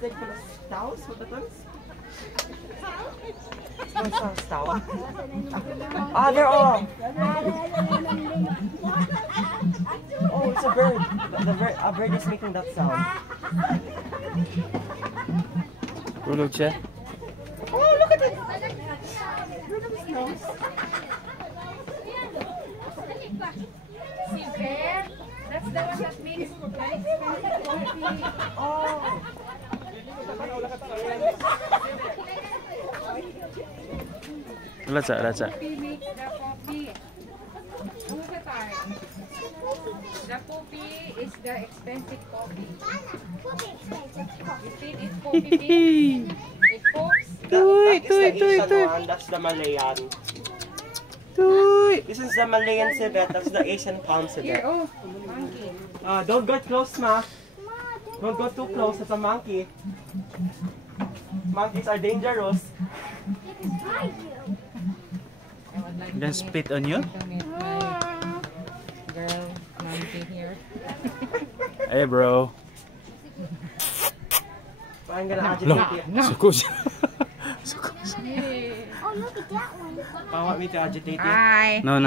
snake full of stows? What that ones? What's a stow? Ah, they're all. Oh, it's a bird. A bird is making that sound. Tulog siya. Oh, look at it. Bruno's nose. See there? That's the one that makes very expensive coffee. Oh. Let's Coffee makes the coffee. Look at that. The coffee is the expensive coffee. You think it's coffee bean? It pops. That is the Asian one. That's the Malayan. This is the Malayan civet. That's the Asian palm Here, civet. oh, monkey. Don't go close, Ma. Don't go too close. It's a monkey. Monkeys are dangerous. I would like Then to spit on you? meet my girl monkey here. Hey bro. I'm gonna agitate you. Suko siya. Yeah. Oh, look at that one. Want me to agitate you? Hi. No.